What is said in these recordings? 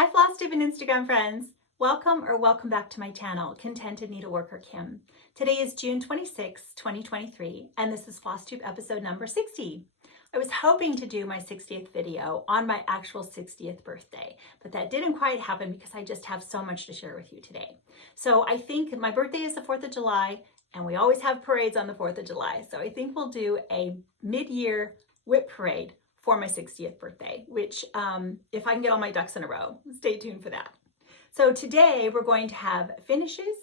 Hi Flosstube and Instagram friends. Welcome back to my channel, Contented Needleworker Kim. Today is June 26, 2023, and this is Flosstube episode number 60. I was hoping to do my 60th video on my actual 60th birthday, but that didn't quite happen because I just have so much to share with you today. So I think my birthday is the 4th of July, and we always have parades on the 4th of July. So I think we'll do a mid-year whip parade for my 60th birthday, which if I can get all my ducks in a row, stay tuned for that. So today we're going to have finishes,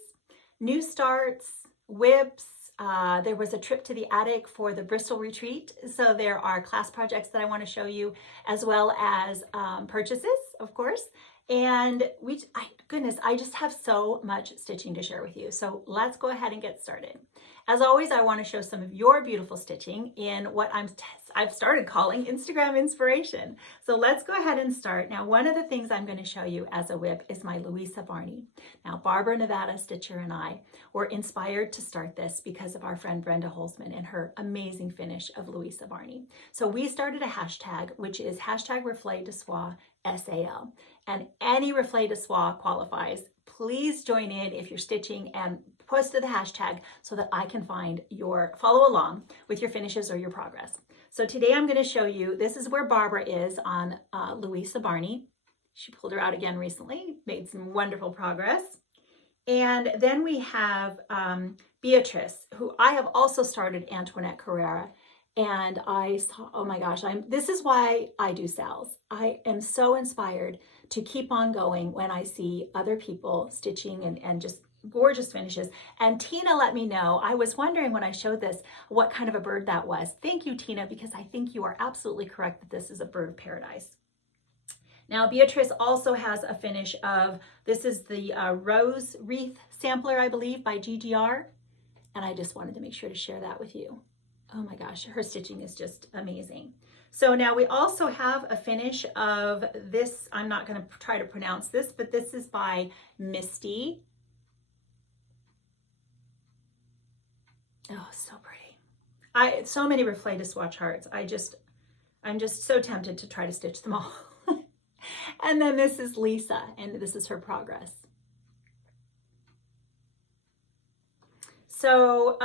new starts, whips. There was a trip to the attic for the Bristol retreat. So there are class projects that I want to show you, as well as purchases, of course. And I just have so much stitching to share with you. So let's go ahead and get started. As always, I want to show some of your beautiful stitching in what I've started calling Instagram inspiration. So let's go ahead and start. Now, one of the things I'm going to show you as a whip is my Louisa Barney. Now, Barbara Nevada Stitcher and I were inspired to start this because of our friend Brenda Holzman and her amazing finish of Louisa Barney. So we started a hashtag, which is hashtag Reflet de Soie SAL. And any Reflet de Soie qualifies. Please join in if you're stitching and post to the hashtag so that I can follow along with your finishes or your progress. So today I'm going to show you, this is where Barbara is on Louisa Barney. She pulled her out again recently, made some wonderful progress. And then we have Beatrice, who I have also started Antoinette Carrera. And I saw, oh my gosh, this is why I do sales. I am so inspired to keep on going when I see other people stitching and just gorgeous finishes. And Tina let me know, I was wondering when I showed this, what kind of a bird that was. Thank you, Tina, because I think you are absolutely correct that this is a bird of paradise. Now, Beatrice also has a finish of, this is the Rose Wreath Sampler, I believe, by GGR. And I just wanted to make sure to share that with you. Oh my gosh, her stitching is just amazing. So now we also have a finish of this. I'm not going to try to pronounce this, but this is by Misty. Oh, so pretty. So many Reflet de Soie charts. I'm just so tempted to try to stitch them all. And then this is Lisa, and this is her progress. So,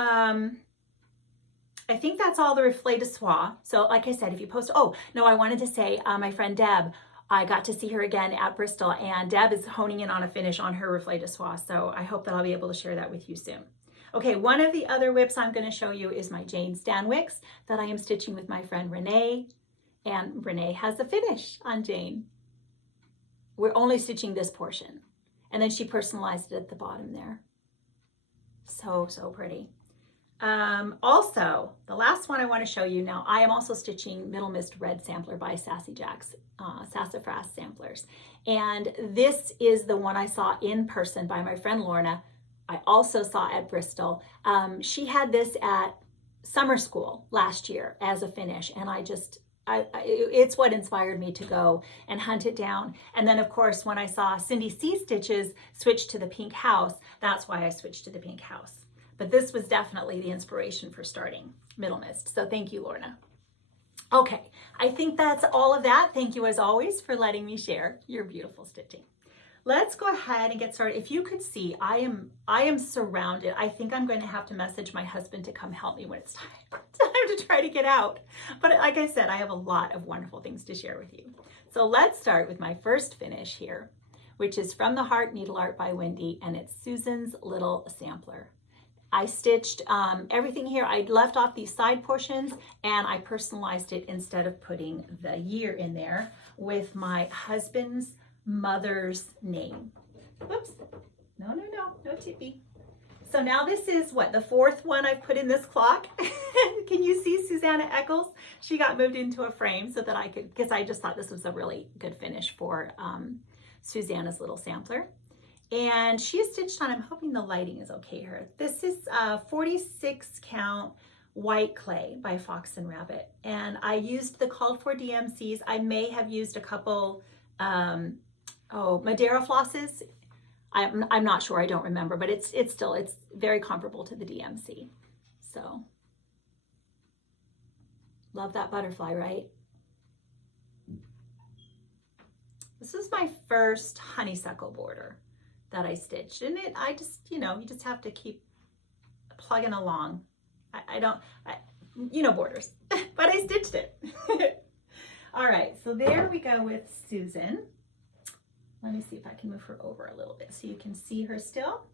I think that's all the Reflet de Soie. So like I said, if you post, oh, no, I wanted to say my friend Deb, I got to see her again at Bristol, and Deb is honing in on a finish on her Reflet de Soie. So I hope that I'll be able to share that with you soon. Okay, one of the other whips I'm going to show you is my Jane Stanwicks that I am stitching with my friend Renee. And Renee has a finish on Jane. We're only stitching this portion. And then she personalized it at the bottom there. So, so pretty. Also, the last one I want to show you now, I am also stitching Middle Mist Red Sampler by Sassy Jack's Sassafras Samplers. And this is the one I saw in person by my friend Lorna. I also saw at Bristol. She had this at summer school last year as a finish. And it's what inspired me to go and hunt it down. And then of course, when I saw Cindy C. Stitches switch to the pink house, that's why I switched to the pink house. But this was definitely the inspiration for starting Middle Mist. So thank you, Lorna. Okay, I think that's all of that. Thank you as always for letting me share your beautiful stitching. Let's go ahead and get started. If you could see, I am surrounded. I think I'm going to have to message my husband to come help me when it's time to try to get out. But like I said, I have a lot of wonderful things to share with you. So let's start with my first finish here, which is From the Heart Needle Art by Wendy, and it's Susan's Little Sampler. I stitched everything here. I left off these side portions and I personalized it instead of putting the year in there with my husband's mother's name. Whoops. No tippy. So now this is what, the fourth one I've put in this clock. Can you see Susanna Eccles? She got moved into a frame so that I could, because I just thought this was a really good finish for Susanna's Little Sampler. And she is stitched on, I'm hoping the lighting is okay here. This is 46 count white clay by Fox and Rabbit. And I used the called for DMCs. I may have used a couple Madeira flosses. I'm not sure, I don't remember, but it's very comparable to the DMC. So love that butterfly, right? This is my first honeysuckle border that I stitched. And I just, you just have to keep plugging along. Borders, but I stitched it. All right, so there we go with Susan. Let me see if I can move her over a little bit so you can see her still.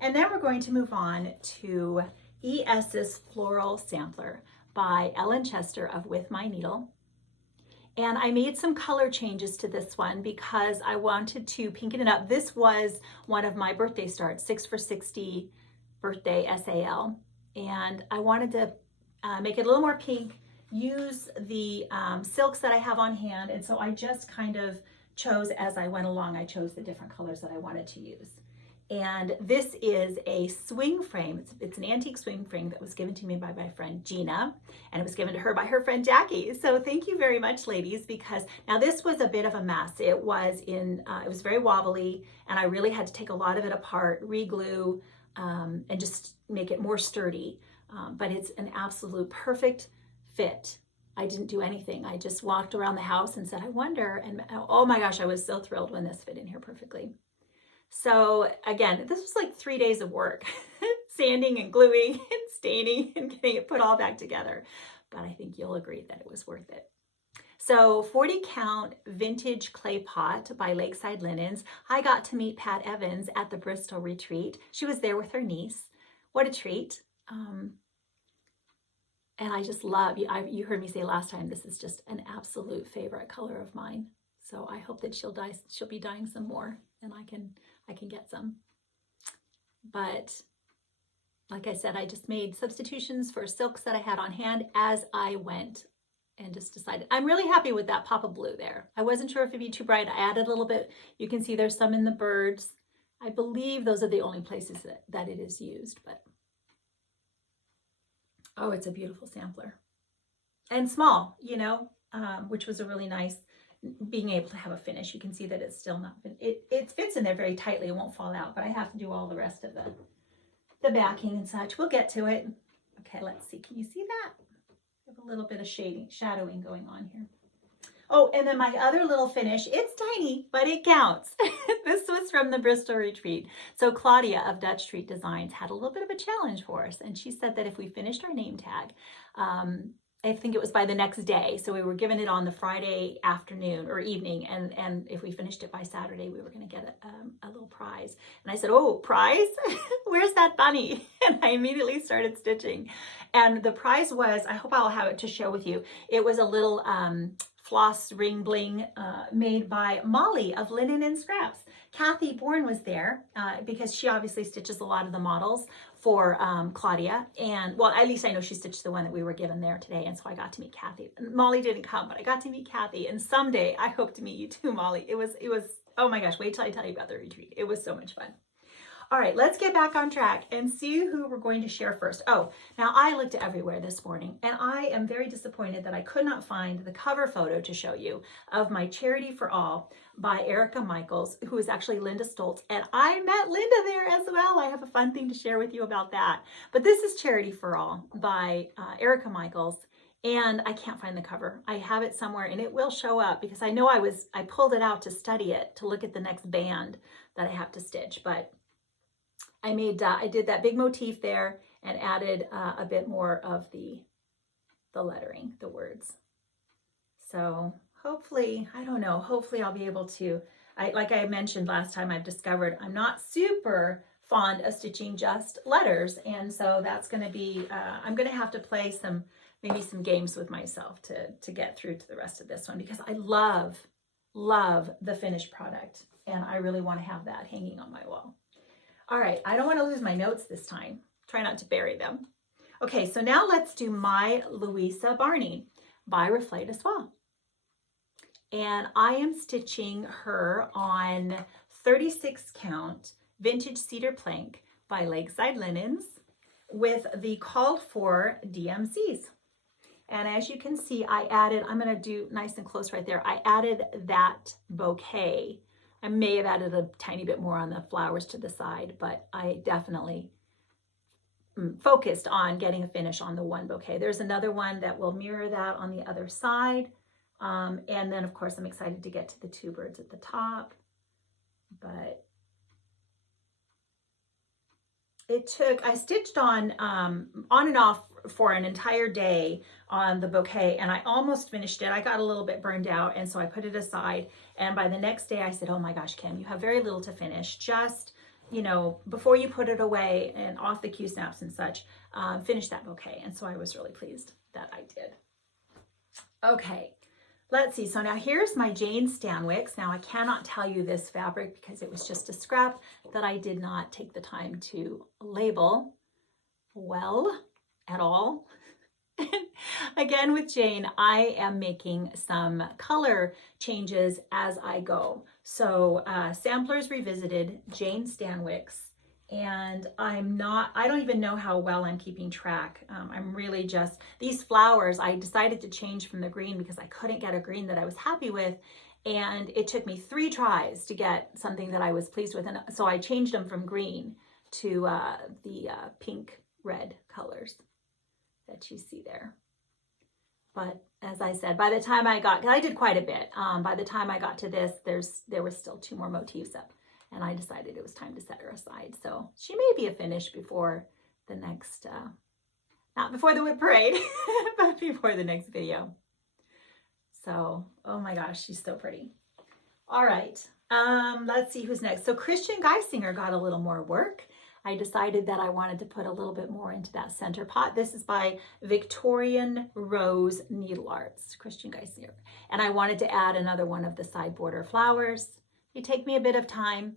And then we're going to move on to ES's Floral Sampler by Ellen Chester of With My Needle. And I made some color changes to this one because I wanted to pinken it up. This was one of my birthday starts, 6 for 60 birthday SAL. And I wanted to make it a little more pink, use the silks that I have on hand. And so I just kind of chose as I went along, I chose the different colors that I wanted to use. And this is a swing frame. It's an antique swing frame that was given to me by my friend Gina, and it was given to her by her friend Jackie. So thank you very much, ladies, because now this was a bit of a mess. It was very wobbly, and I really had to take a lot of it apart, re-glue, and just make it more sturdy. But it's an absolute perfect fit. I didn't do anything. I just walked around the house and said, I wonder, and oh my gosh, I was so thrilled when this fit in here perfectly. So again, this was like 3 days of work, sanding and gluing and staining and getting it put all back together. But I think you'll agree that it was worth it. So 40 count vintage clay pot by Lakeside Linens. I got to meet Pat Evans at the Bristol retreat. She was there with her niece. What a treat. And I just love, you heard me say last time, this is just an absolute favorite color of mine. So I hope that she'll be dyeing some more and I can get some. But like I said, I just made substitutions for silks that I had on hand as I went and just decided. I'm really happy with that pop of blue there. I wasn't sure if it'd be too bright. I added a little bit. You can see there's some in the birds. I believe those are the only places that it is used, but oh, it's a beautiful sampler. And small, which was a really nice, being able to have a finish. You can see that it's still not, it fits in there very tightly. It won't fall out, but I have to do all the rest of the backing and such. We'll get to it. Okay, let's see. Can you see that? I have a little bit of shadowing going on here. Oh, and then my other little finish, it's tiny, but it counts. This was from the Bristol retreat. So Claudia of Dutch Street Designs had a little bit of a challenge for us. And she said that if we finished our name tag, I think it was by the next day. So we were given it on the Friday afternoon or evening. And if we finished it by Saturday, we were going to get a little prize. And I said, oh, prize? Where's that bunny? And I immediately started stitching. And the prize was, I hope I'll have it to show with you. It was a little floss ring bling made by Molly of Linen and Scraps. Kathy Bourne was there because she obviously stitches a lot of the models for Claudia. And well, at least I know she stitched the one that we were given there today. And so I got to meet Kathy. Molly didn't come, but I got to meet Kathy. And someday I hope to meet you too, Molly. It was, oh my gosh, wait till I tell you about the retreat. It was so much fun. All right, let's get back on track and see who we're going to share first. Oh, now I looked everywhere this morning and I am very disappointed that I could not find the cover photo to show you of my Charity for All by Erica Michaels, who is actually Linda Stoltz. And I met Linda there as well. I have a fun thing to share with you about that. But this is Charity for All by Erica Michaels. And I can't find the cover. I have it somewhere and it will show up because I know I pulled it out to study it, to look at the next band that I have to stitch. But I did that big motif there and added a bit more of the lettering, the words. So hopefully, I don't know, hopefully I'll be able to, like I mentioned last time, I've discovered I'm not super fond of stitching just letters. And so that's going to be, I'm going to have to play maybe some games with myself to get through to the rest of this one because I love the finished product and I really want to have that hanging on my wall. All right, I don't want to lose my notes this time. Try not to bury them. Okay, so now let's do My Louisa Barney by Reflet de Soie. And I am stitching her on 36 count vintage cedar plank by Lakeside Linens with the called for DMCs. And as you can see, I'm going to do nice and close right there. I added that bouquet. I may have added a tiny bit more on the flowers to the side, but I definitely focused on getting a finish on the one bouquet. There's another one that will mirror that on the other side. And then of course I'm excited to get to the two birds at the top, but I stitched on and off for an entire day on the bouquet, and I almost finished it. I got a little bit burned out, and so I put it aside. And by the next day I said, oh my gosh, Kim, you have very little to finish. Just, you know, before you put it away and off the Q-snaps and such, finish that bouquet. And so I was really pleased that I did. Okay. Let's see, so now here's my Jane Stanwicks. Now I cannot tell you this fabric because it was just a scrap that I did not take the time to label well at all. Again, with Jane, I am making some color changes as I go. So Samplers Revisited, Jane Stanwicks, and I don't even know how well I'm keeping track. I'm really just, these flowers, I decided to change from the green because I couldn't get a green that I was happy with. And it took me 3 tries to get something that I was pleased with. And so I changed them from green to the pink red colors that you see there. But as I said, by the time I got, because I did quite a bit, by the time I got to this, there were still 2 more motifs up. And I decided it was time to set her aside. So she may be a finish before the next, not before the whip parade, but before the next video. So, oh my gosh, she's so pretty. All right, let's see who's next. So Christian Geisinger got a little more work. I decided that I wanted to put a little bit more into that center pot. This is by Victorian Rose Needle Arts, Christian Geisinger. And I wanted to add another one of the side border flowers. It take me a bit of time,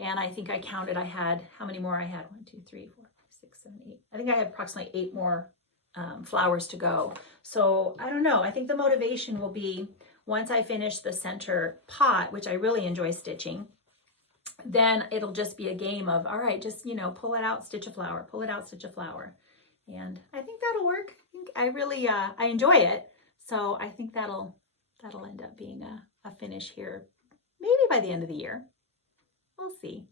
and I think I counted, I had, how many more I had? 1, 2, 3, 4, 5, 6, 7, 8. I think I had approximately 8 more flowers to go. So I don't know, I think the motivation will be once I finish the center pot, which I really enjoy stitching, then it'll just be a game of, all right, just, you know, pull it out, stitch a flower, pull it out, stitch a flower. And I think that'll work. I really, I enjoy it. So I think that'll end up being a finish here. Maybe by the end of the year. We'll see.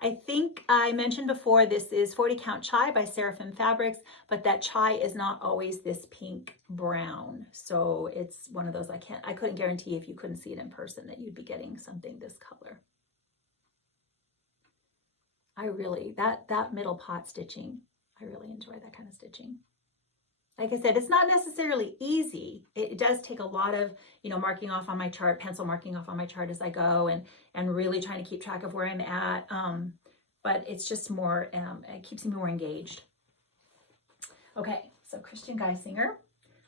I think I mentioned before, this is 40 Count Chai by Seraphim Fabrics, but that chai is not always this pink brown. So it's one of those, I couldn't guarantee if you couldn't see it in person that you'd be getting something this color. I really, that middle pot stitching, I really enjoy that kind of stitching. Like I said, it's not necessarily easy. It does take a lot of, you know, marking off on my chart, pencil marking off on my chart as I go, and really trying to keep track of where I'm at. But it's just more, it keeps me more engaged. Okay, so Christian Geisinger.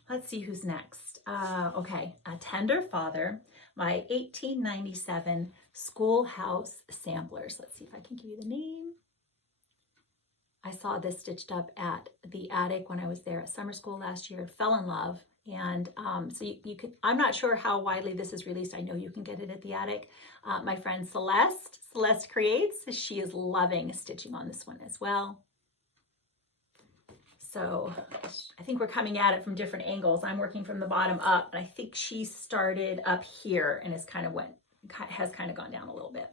Let's see who's next. Okay, A Tender Father, my 1897 Schoolhouse Samplers. Let's see if I can give you the name. I saw this stitched up at the attic when I was there at summer school last year, fell in love. And so you could, I'm not sure how widely this is released. I know you can get it at the attic. My friend Celeste Creates, she is loving stitching on this one as well. So I think we're coming at it from different angles. I'm working from the bottom up, and I think she started up here and has kind of gone down a little bit.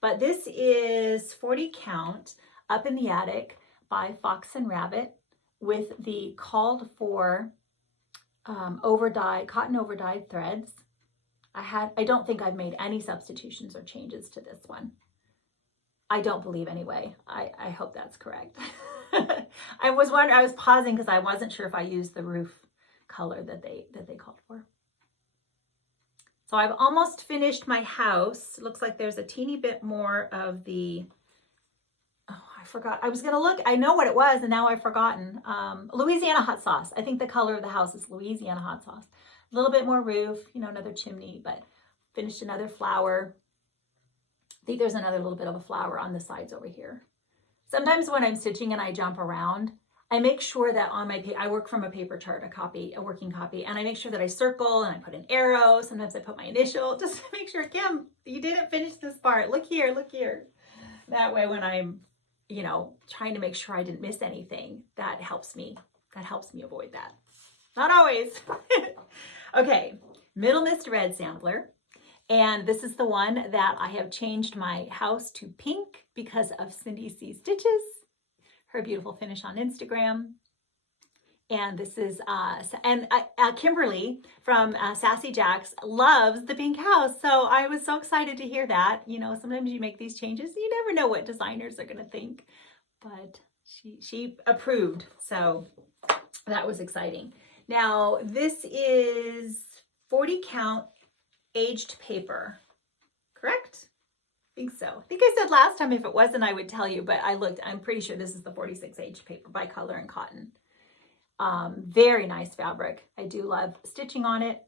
But this is 40 count Up in the Attic by Fox and Rabbit with the called for cotton overdyed threads. I don't think I've made any substitutions or changes to this one. I don't believe anyway. I hope that's correct. I was pausing because I wasn't sure if I used the roof color that they called for. So I've almost finished my house. It looks like there's a teeny bit more of the, oh, I forgot. I was going to look. I know what it was, and now I've forgotten. Louisiana hot sauce. I think the color of the house is Louisiana hot sauce. A little bit more roof, you know, another chimney, but finished another flower. I think there's another little bit of a flower on the sides over here. Sometimes when I'm stitching and I jump around, I make sure that on my I work from a paper chart, a working copy, and I make sure that I circle and I put an arrow. Sometimes I put my initial just to make sure, Kim, you didn't finish this part. Look here, look here. That way when I'm, you know, trying to make sure I didn't miss anything, that helps me avoid that. Not always. Okay, Middle Mist Red Sampler. And this is the one that I have changed my house to pink because of Cindy C Stitches, her beautiful finish on Instagram. And this is, Kimberly from Sassy Jacks loves the pink house. So I was so excited to hear that. You know, sometimes you make these changes, you never know what designers are going to think. But she approved. So that was exciting. Now, this is 40 count aged paper, correct? I think so. I think I said last time if it wasn't, I would tell you, but I looked, I'm pretty sure this is the 46 aged paper by Color and Cotton. Very nice fabric. I do love stitching on it.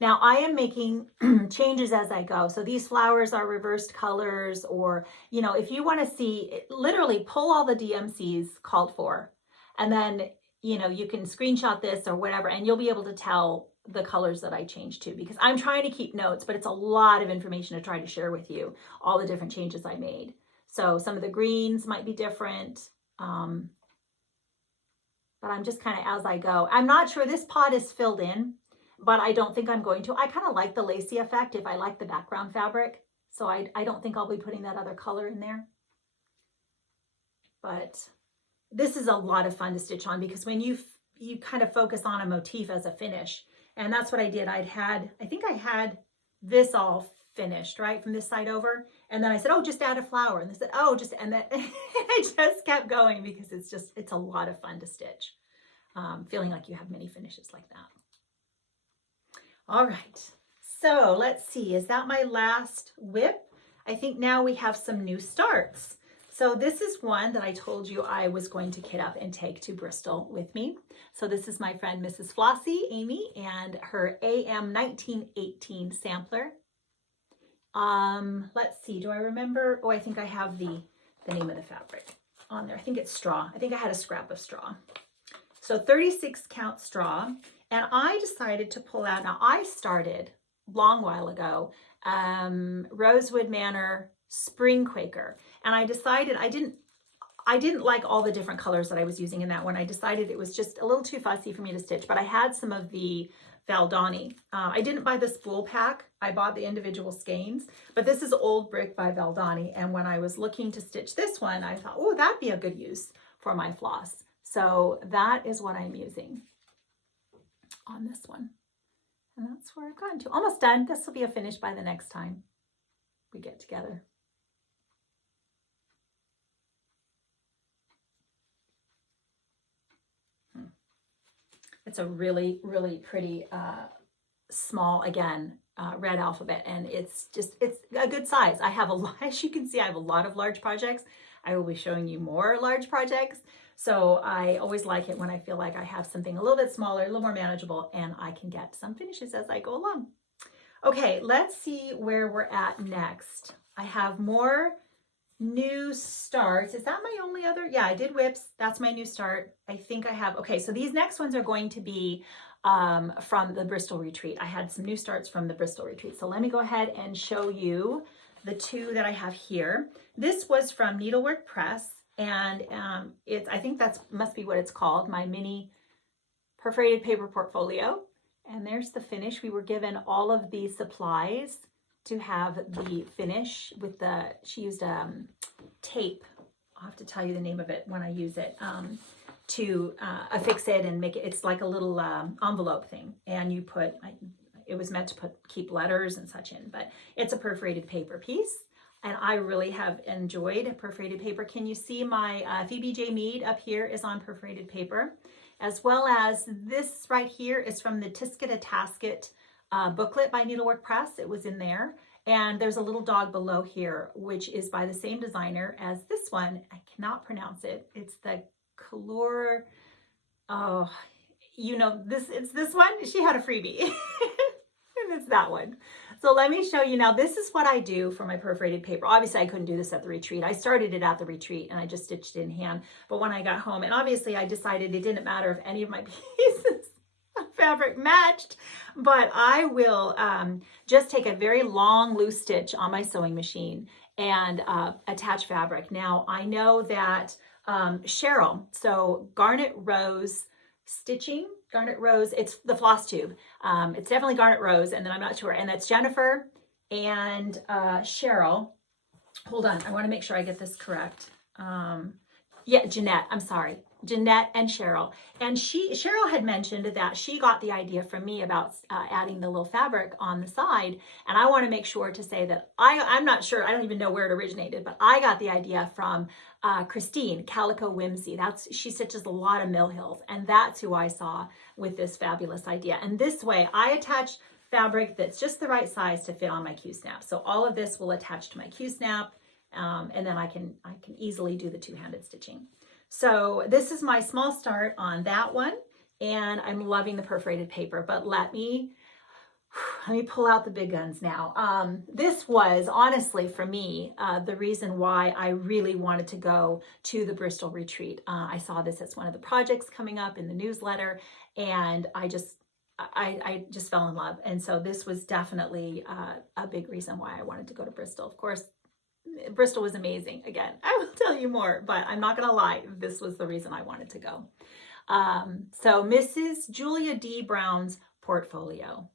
Now I am making changes as I go. So these flowers are reversed colors, or, you know, if you want to see, literally pull all the DMCs called for, and then, you know, you can screenshot this or whatever, and you'll be able to tell the colors that I changed to, because I'm trying to keep notes, but it's a lot of information to try to share with you, all the different changes I made. So some of the greens might be different. But I'm just kind of as I go. I'm not sure this pot is filled in, but I don't think I'm going to. I kind of like the lacy effect if I like the background fabric. So I don't think I'll be putting that other color in there. But this is a lot of fun to stitch on, because when you kind of focus on a motif as a finish, and that's what I did. I think I had this all finished, right, from this side over. And then I said, oh, just add a flower. And they said, oh, just, and then I just kept going, because it's a lot of fun to stitch. Feeling like you have many finishes like that. All right, so let's see, is that my last whip? I think now we have some new starts. So this is one that I told you I was going to kit up and take to Bristol with me. So this is my friend, Mrs. Flossie, Amy, and her AM 1918 sampler. Let's see, do I remember? Oh, I think I have the name of the fabric on there. I think it's straw. I think I had a scrap of straw. So 36 count straw. And I decided to pull out, now I started long while ago, Rosewood Manor Spring Quaker. And I decided I didn't like all the different colors that I was using in that one. I decided it was just a little too fussy for me to stitch, but I had some of the Valdani. I didn't buy the spool pack. I bought the individual skeins, but this is Old Brick by Valdani. And when I was looking to stitch this one, I thought, oh, that'd be a good use for my floss. So that is what I'm using on this one. And that's where I've gotten to. Almost done. This will be a finish by the next time we get together. It's a really, really pretty small, again, red alphabet, and it's a good size. I have a lot, as you can see, I have a lot of large projects. I will be showing you more large projects. So I always like it when I feel like I have something a little bit smaller, a little more manageable, and I can get some finishes as I go along. Okay, let's see where we're at next. I have more new starts. Is that my only other? Yeah, I did whips. That's my new start. I think I have, okay, so these next ones are going to be from the Bristol retreat. I had some new starts from the Bristol retreat. So let me go ahead and show you the two that I have here. This was from Needlework Press, and I think that's must be what it's called, my mini perforated paper portfolio. And there's the finish. We were given all of the supplies to have the finish with she used tape. I'll have to tell you the name of it when I use it, to affix it and make it, it's like a little envelope thing. And you put, it was meant to keep letters and such in, but it's a perforated paper piece. And I really have enjoyed perforated paper. Can you see my Phoebe J. Mead up here is on perforated paper, as well as this right here is from the Tisket a Tasket booklet by Needlework Press. It was in there. And there's a little dog below here, which is by the same designer as this one. I cannot pronounce it. It's the Kalur, oh, you know, it's this one. She had a freebie. And it's that one. So let me show you now. This is what I do for my perforated paper. Obviously, I couldn't do this at the retreat. I started it at the retreat and I just stitched it in hand. But when I got home, and obviously I decided it didn't matter if any of my pieces of fabric matched, but I will just take a very long loose stitch on my sewing machine and attach fabric. Now, I know that Cheryl, so Garnet Rose Stitching, Garnet Rose, it's the Flosstube. It's definitely Garnet Rose, and then I'm not sure. And that's Jennifer and Cheryl. Hold on, I want to make sure I get this correct. Yeah, Jeanette, I'm sorry. Jeanette and Cheryl. And Cheryl had mentioned that she got the idea from me about adding the little fabric on the side. And I want to make sure to say that I'm not sure, I don't even know where it originated, but I got the idea from Christine, Calico Whimsy. She stitches a lot of Mill Hills, and that's who I saw with this fabulous idea. And this way I attach fabric that's just the right size to fit on my Q-snap. So all of this will attach to my Q-snap, and then I can easily do the two-handed stitching. So this is my small start on that one, and I'm loving the perforated paper, but let me pull out the big guns now. This was honestly for me the reason why I really wanted to go to the Bristol retreat. I saw this as one of the projects coming up in the newsletter, and I just fell in love. And so this was definitely a big reason why I wanted to go to Bristol. Of course, Bristol was amazing. Again, I will tell you more, but I'm not going to lie. This was the reason I wanted to go. So Mrs. Julia D. Brown's portfolio.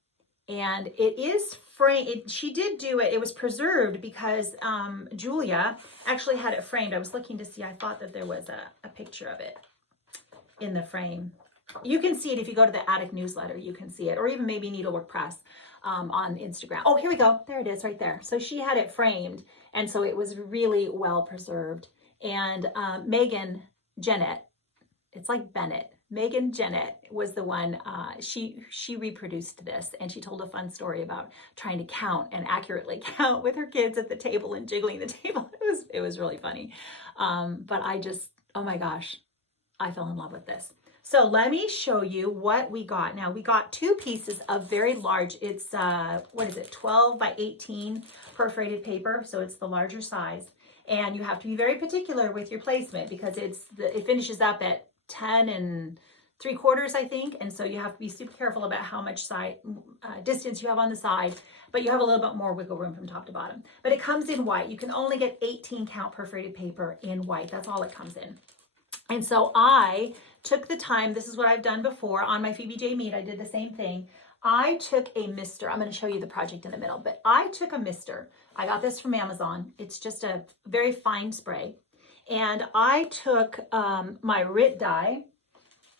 And it is framed. She did do it. It was preserved because Julia actually had it framed. I was looking to see. I thought that there was a picture of it in the frame. You can see it if you go to the Attic newsletter. You can see it, or even maybe Needlework Press on Instagram. Oh, here we go. There it is right there. So she had it framed, and so it was really well preserved. And Megan Jennett, it's like Bennett. Megan Jennett was the one, she reproduced this, and she told a fun story about trying to count and accurately count with her kids at the table and jiggling the table. It was really funny. But oh my gosh, I fell in love with this. So let me show you what we got. Now we got two pieces of very large, it's, 12 by 18 perforated paper. So it's the larger size. And you have to be very particular with your placement because it finishes up at 10 3/4, I think. And so you have to be super careful about how much distance you have on the side, but you have a little bit more wiggle room from top to bottom. But it comes in white. You can only get 18 count perforated paper in white. That's all it comes in. And so I took the time, this is what I've done before on my Phoebe J. Mead, I did the same thing. I took a mister, I'm going to show you the project in the middle, but I took a mister. I got this from Amazon. It's just a very fine spray. And I took my RIT dye.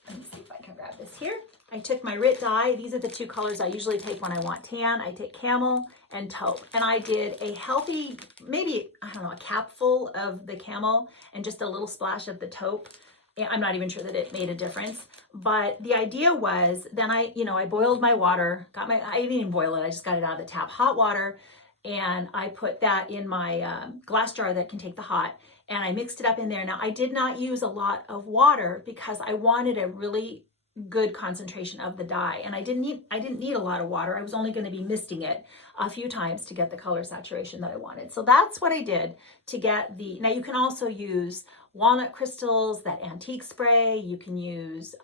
Let me see if I can grab this here. I took my RIT dye. These are the two colors I usually take when I want tan. I take camel and taupe. And I did a healthy, maybe, I don't know, a capful of the camel and just a little splash of the taupe. I'm not even sure that it made a difference. But the idea was, then I boiled my water, I didn't even boil it. I just got it out of the tap, hot water. And I put that in my glass jar that can take the hot. And I mixed it up in there. Now I did not use a lot of water because I wanted a really good concentration of the dye, and I didn't need a lot of water. I was only going to be misting it a few times to get the color saturation that I wanted. So that's what I did to get now you can also use walnut crystals, that antique spray. You can use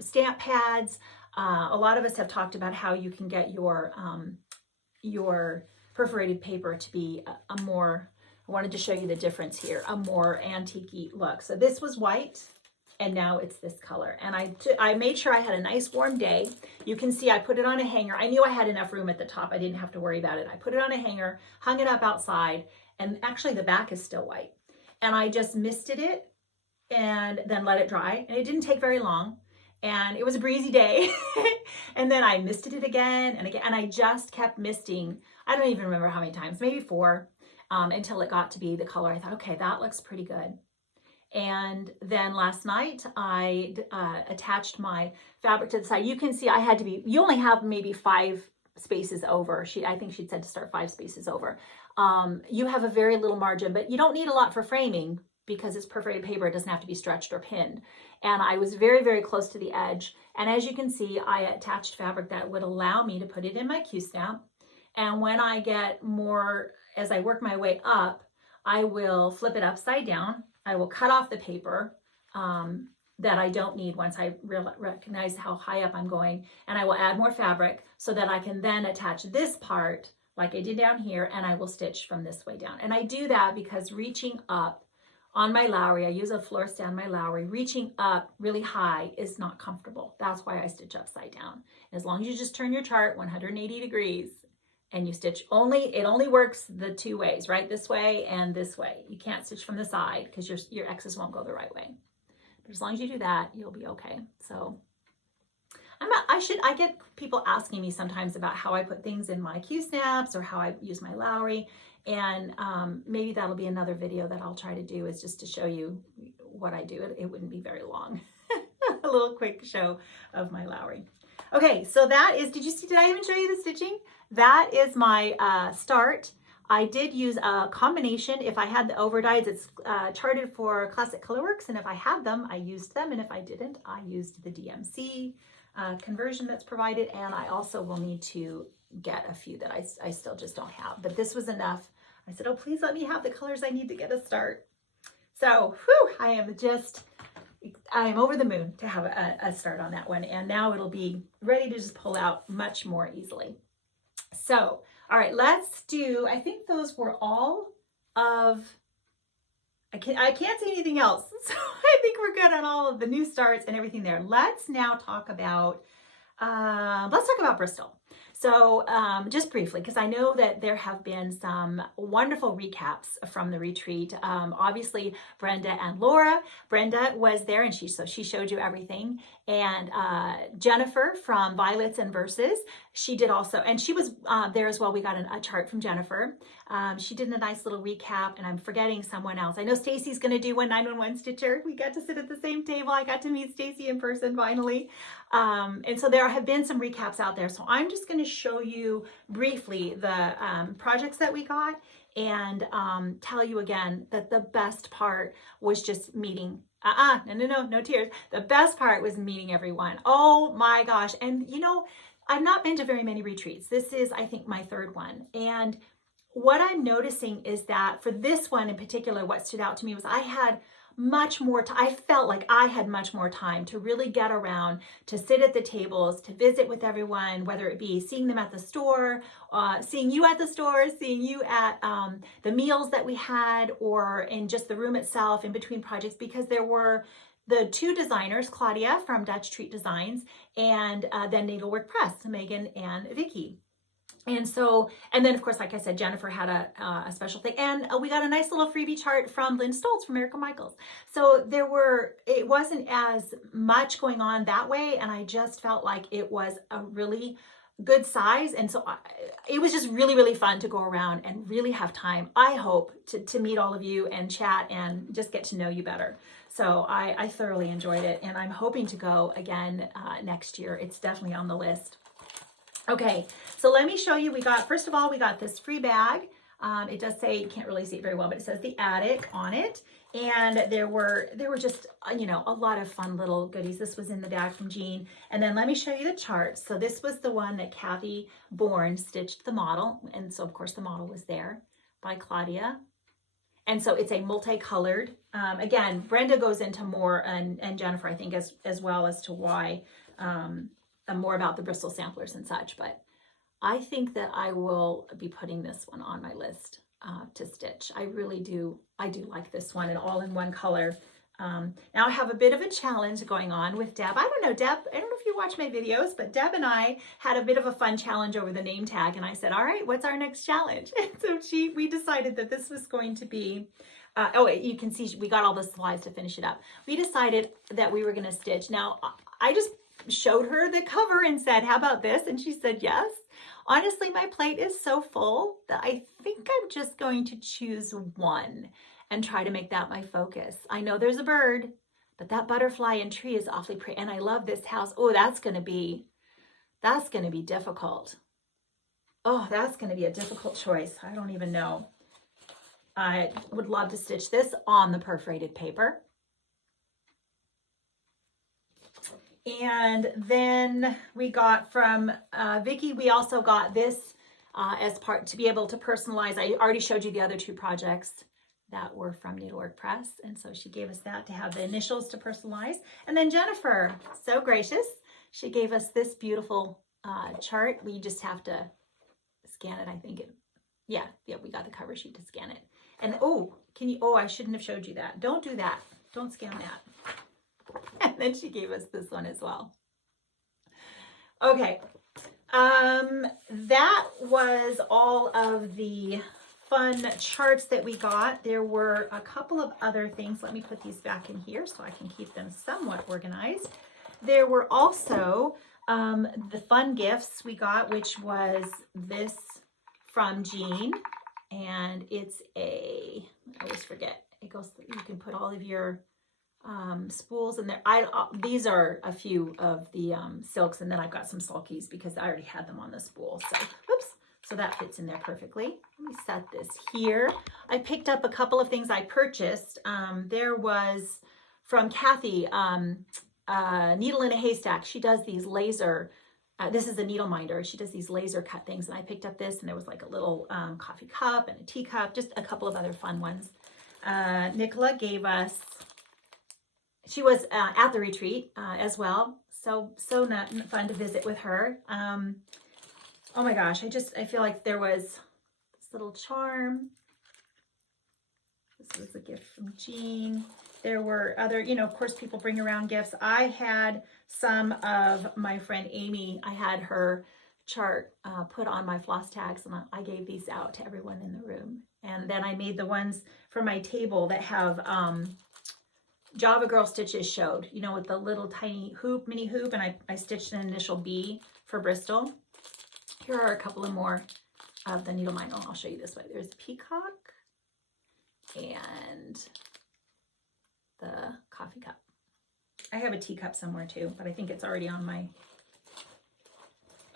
stamp pads. A lot of us have talked about how you can get your perforated paper to be a more, I wanted to show you the difference here, a more antique-y look. So this was white, and now it's this color. And I made sure I had a nice warm day. You can see I put it on a hanger. I knew I had enough room at the top. I didn't have to worry about it. I put it on a hanger, hung it up outside, and actually the back is still white. And I just misted it and then let it dry. And it didn't take very long. And it was a breezy day. And then I misted it again and again. And I just kept misting. I don't even remember how many times, maybe 4, until it got to be the color. I thought, okay, that looks pretty good. And then last night I attached my fabric to the side. You can see you only have maybe 5 spaces over. I think she'd said to start 5 spaces over. You have a very little margin, but you don't need a lot for framing because it's perforated paper. It doesn't have to be stretched or pinned. And I was very, very close to the edge. And as you can see, I attached fabric that would allow me to put it in my Q-snap. And when I get more, as I work my way up, I will flip it upside down. I will cut off the paper that I don't need once I recognize how high up I'm going. And I will add more fabric so that I can then attach this part like I did down here, and I will stitch from this way down. And I do that because reaching up on my Lowry, I use a floor stand, my Lowry, reaching up really high is not comfortable. That's why I stitch upside down. And as long as you just turn your chart 180 degrees and you stitch it only works the 2 ways, right? This way and this way. You can't stitch from the side because your X's won't go the right way. But as long as you do that, you'll be okay. So I get people asking me sometimes about how I put things in my Q-snaps or how I use my Lowry. And maybe that'll be another video that I'll try to do, is just to show you what I do. It wouldn't be very long. A little quick show of my Lowry. Okay, so that is, did I even show you the stitching? That is my start. I did use a combination. If I had the overdyes, it's charted for Classic Colorworks, and if I had them, I used them, and if I didn't, I used the DMC conversion that's provided, and I also will need to get a few that I still just don't have, but this was enough. I said, oh, please let me have the colors I need to get a start. So, whew, I'm over the moon to have a start on that one, and now it'll be ready to just pull out much more easily. So, all right, let's do, I think those were all of, I can't say anything else. So I think we're good on all of the new starts and everything there. Let's now talk about, Bristol. So just briefly, because I know that there have been some wonderful recaps from the retreat. Obviously, Brenda and Laura. Brenda was there, and she showed you everything. And Jennifer from Violets and Verses, she did also, and she was there as well. We got a chart from Jennifer. She did a nice little recap, and I'm forgetting someone else. I know Stacy's going to do one 911 stitcher. We got to sit at the same table. I got to meet Stacy in person finally. And so there have been some recaps out there. So I'm just going to show you briefly the projects that we got, and tell you again that the best part was just meeting. No tears. The best part was meeting everyone. Oh my gosh. And you know, I've not been to very many retreats. This is, I think, my third one. And what I'm noticing is that for this one in particular, what stood out to me was I had much more time. I felt like I had much more time to really get around, to sit at the tables, to visit with everyone, whether it be seeing them at the store, seeing you at the store, seeing you at the meals that we had, or in just the room itself in between projects, because there were the two designers, Claudia from Dutch Treat Designs, and then Needlework Press, Megan and Vicky. And so, and then of course, like I said, Jennifer had a special thing, and we got a nice little freebie chart from Lynn Stoltz from Miracle Michaels. So it wasn't as much going on that way, and I just felt like it was a really good size. And so it was just really, really fun to go around and really have time, I hope, to meet all of you and chat and just get to know you better. So I thoroughly enjoyed it, and I'm hoping to go again next year. It's definitely on the list. Okay, so let me show you. First of all, we got this free bag. It does say, you can't really see it very well, but it says The Attic on it. And there were just, you know, a lot of fun little goodies. This was in the bag from Jean. And then let me show you the chart. So this was the one that Kathy Bourne stitched the model. And so of course the model was there by Claudia. And so it's a multicolored, again, Brenda goes into more, and Jennifer, I think, as well as to why, more about the Bristol samplers and such, but I think that I will be putting this one on my list to stitch. I do like this one, and all in one color. Now I have a bit of a challenge going on with Deb. I don't know if you watch my videos, but Deb and I had a bit of a fun challenge over the name tag, and I said, all right, what's our next challenge? And so we decided that this was going to be, you can see we got all the supplies to finish it up. We decided that we were going to stitch. Now I just showed her the cover and said, how about this? And she said, yes. Honestly, my plate is so full that I think I'm just going to choose one and try to make that my focus. I know there's a bird, but that butterfly and tree is awfully pretty. And I love this house. Oh, that's going to be difficult. Oh, that's going to be a difficult choice. I don't even know. I would love to stitch this on the perforated paper. And then we got from Vicky, we also got this as part to be able to personalize. I already showed you the other two projects that were from Needlework Press. And so she gave us that to have the initials to personalize. And then Jennifer, so gracious, she gave us this beautiful chart. We just have to scan it, I think. Yeah, we got the cover sheet to scan it. And I shouldn't have showed you that. Don't do that. Don't scan that. And then she gave us this one as well. Okay, that was all of the fun charts that we got. There were a couple of other things. Let me put these back in here so I can keep them somewhat organized. There were also the fun gifts we got, which was this from Jean, and it's I always forget. It goes, you can put all of your spools in there. These are a few of the silks, and then I've got some sulkies because I already had them on the spool. So, whoops. So that fits in there perfectly. Let me set this here. I picked up a couple of things I purchased. There was from Kathy, Needle in a Haystack. She does these laser, this is a needle minder. She does these laser cut things. And I picked up this, and there was like a little coffee cup and a teacup, just a couple of other fun ones. Nicola gave us, she was at the retreat as well. So fun to visit with her. Oh my gosh, I feel like there was this little charm. This was a gift from Jean. There were other, of course, people bring around gifts. I had some of my friend Amy. I had her chart put on my floss tags, and I gave these out to everyone in the room. And then I made the ones for my table that have Java Girl stitches showed, with the little tiny hoop, mini hoop, and I stitched an initial B for Bristol. Here are a couple of more of the needle minder. I'll show you this way. There's the peacock and the coffee cup. I have a teacup somewhere too, but I think it's already on my,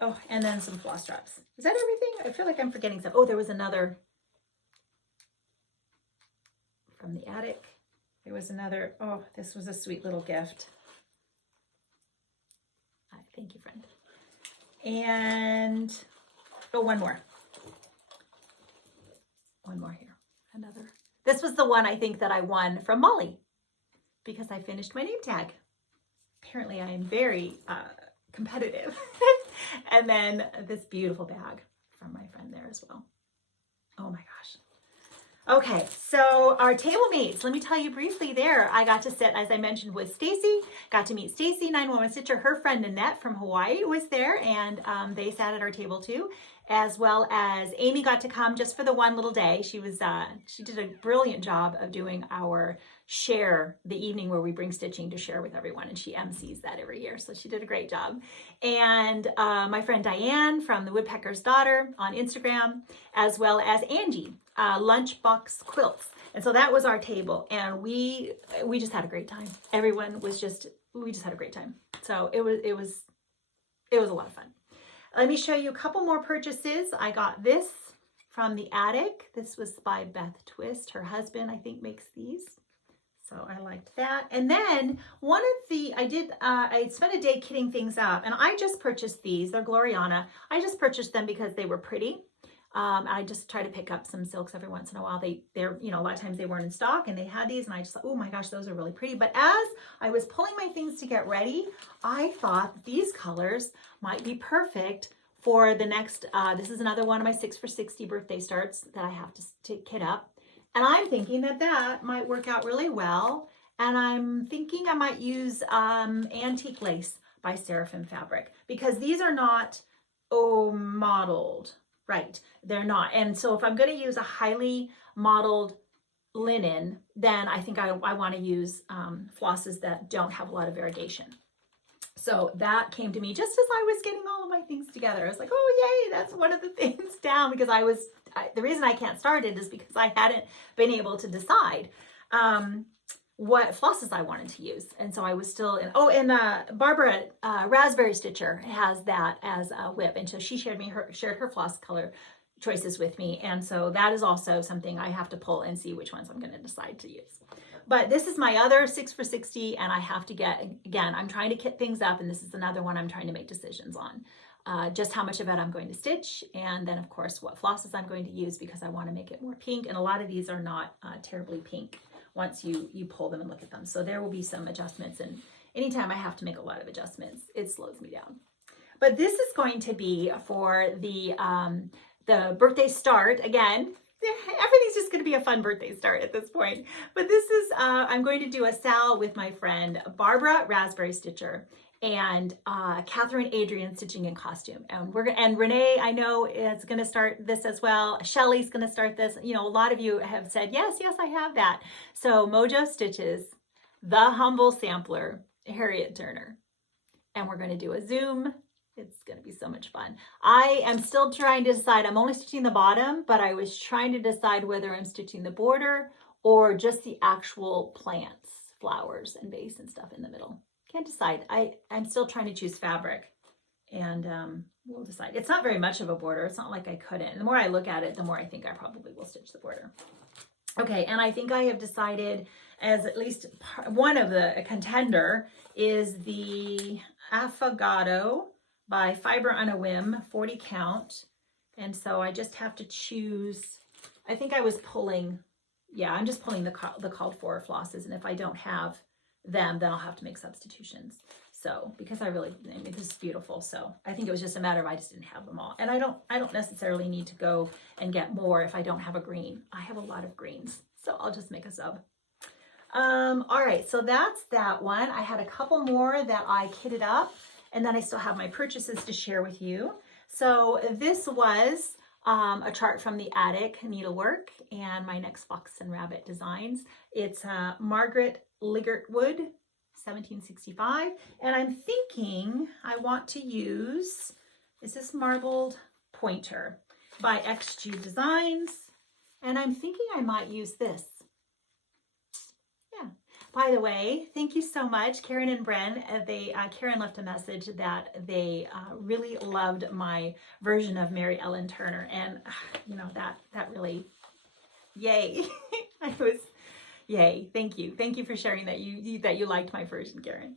oh, and then some floss straps. Is that everything? I feel like I'm forgetting some. Oh, there was another from the attic. There was another, oh, this was a sweet little gift. Thank you, friend. And, oh, one more here, another. This was the one I think that I won from Molly because I finished my name tag. Apparently I am very competitive. And then this beautiful bag from my friend there as well. Oh my gosh. Okay, so our table mates, let me tell you briefly there. I got to sit, as I mentioned, with Stacy, got to meet Stacy, 911 Stitcher. Her friend Nanette from Hawaii was there, and they sat at our table too, as well as Amy got to come just for the one little day. She did a brilliant job of doing our share, the evening where we bring stitching to share with everyone, and she MCs that every year, so she did a great job. And my friend Diane from the Woodpecker's Daughter on Instagram, as well as Angie, Lunchbox Quilts. And so that was our table, and we just had a great time. Everyone was we just had a great time. So it was a lot of fun. Let me show you a couple more purchases. I got this from the attic. This was by Beth Twist. Her husband, I think, makes these. So I liked that. And then one of the, I spent a day kitting things up, and I just purchased these. They're Gloriana. I just purchased them because they were pretty. I just try to pick up some silks every once in a while. They're, a lot of times they weren't in stock, and they had these, and I just thought, oh my gosh, those are really pretty. But as I was pulling my things to get ready, I thought these colors might be perfect for the next, this is another one of my 6 for 60 birthday starts that I have to kit up. And I'm thinking that might work out really well. And I'm thinking I might use Antique Lace by Seraphim Fabric, because these are not, modeled. Right, they're not. And so if I'm going to use a highly modeled linen, then I think I want to use flosses that don't have a lot of variegation. So that came to me just as I was getting all of my things together. I was like, oh, yay, that's one of the things down, because the reason I can't start it is because I hadn't been able to decide what flosses I wanted to use. And so I was still in, Barbara, Raspberry Stitcher, has that as a whip. And so she shared her floss color choices with me. And so that is also something I have to pull and see which ones I'm going to decide to use. But this is my other 6 for 60, and I have to get, again, I'm trying to kit things up, and this is another one I'm trying to make decisions on. Just how much of it I'm going to stitch, and then of course what flosses I'm going to use, because I want to make it more pink, and a lot of these are not terribly pink once you pull them and look at them. So there will be some adjustments, and anytime I have to make a lot of adjustments, it slows me down. But this is going to be for the birthday start. Again, everything's just going to be a fun birthday start at this point. But this is, I'm going to do a sal with my friend Barbara, Raspberry Stitcher. and Catherine Adrian stitching in costume. And Renee, I know, is going to start this as well. Shelly's going to start this. You know, a lot of you have said, yes, I have that. So Mojo Stitches, The Humble Sampler, Harriet Turner. And we're going to do a Zoom. It's going to be so much fun. I am still trying to decide. I'm only stitching the bottom, but I was trying to decide whether I'm stitching the border or just the actual plants, flowers and vase and stuff in the middle. Can't decide. I'm still trying to choose fabric, and we'll decide. It's not very much of a border. It's not like I couldn't. And the more I look at it, the more I think I probably will stitch the border. Okay, and I think I have decided, as at least one of the contender is the Affogato by Fiber on a Whim, 40 count. And so I just have to choose. I think I was pulling, yeah, I'm just pulling the called for flosses, and if I don't have them, then I'll have to make substitutions. So, because I mean, this is beautiful. So I think it was just a matter of I just didn't have them all. And I don't necessarily need to go and get more if I don't have a green. I have a lot of greens, so I'll just make a sub. All right, so that's that one. I had a couple more that I kitted up, and then I still have my purchases to share with you. So this was a chart from the Attic Needlework and my next Fox and Rabbit designs. It's Margaret Liggett-Wood, 1765. And I'm thinking I want to use, is this Marbled Pointer by XG Designs. And I'm thinking I might use this. Yeah. By the way, thank you so much, Karen and Bren. Karen left a message that they really loved my version of Mary Ellen Turner, and you know that really, yay! Yay! Thank you for sharing that you liked my version, Karen.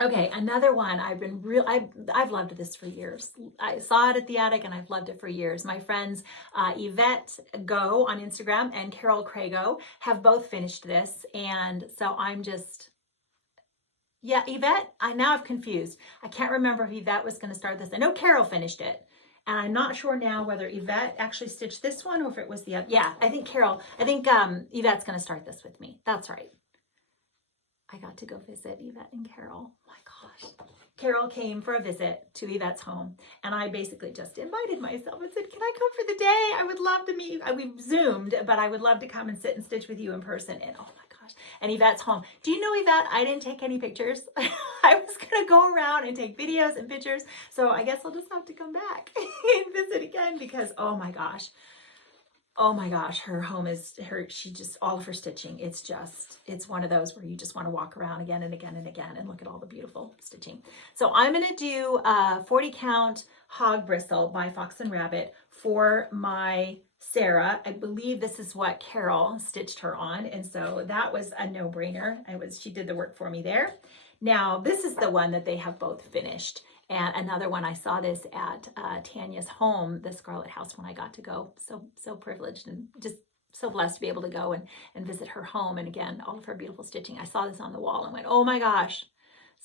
Okay, another one I've loved this for years. I saw it at the Attic and I've loved it for years. My friends Yvette Go on Instagram and Carol Crago have both finished this, and so I'm just, yeah, Yvette, now I'm confused. I can't remember if Yvette was going to start this. I know Carol finished it, and I'm not sure now whether Yvette actually stitched this one or if it was the other. Yeah, I think Yvette's going to start this with me. That's right. I got to go visit Yvette and Carol. Oh my gosh. Carol came for a visit to Yvette's home, and I basically just invited myself and said, can I come for the day? I would love to meet you. We've Zoomed, but I would love to come and sit and stitch with you in person. And oh my gosh. And Yvette's home. Do you know, Yvette, I didn't take any pictures. I was going to go around and take videos and pictures. So I guess I'll just have to come back and visit again because, oh my gosh, her home is all of her stitching. It's one of those where you just want to walk around again and again and again and look at all the beautiful stitching. So I'm going to do 40 count hog bristle by Fox and Rabbit for my Sarah. I believe this is what Carol stitched her on. And so that was a no-brainer. She did the work for me there. Now, this is the one that they have both finished. And another one, I saw this at Tanya's home, the Scarlet House, when I got to go. So privileged and just so blessed to be able to go and visit her home. And again, all of her beautiful stitching. I saw this on the wall and went, oh my gosh.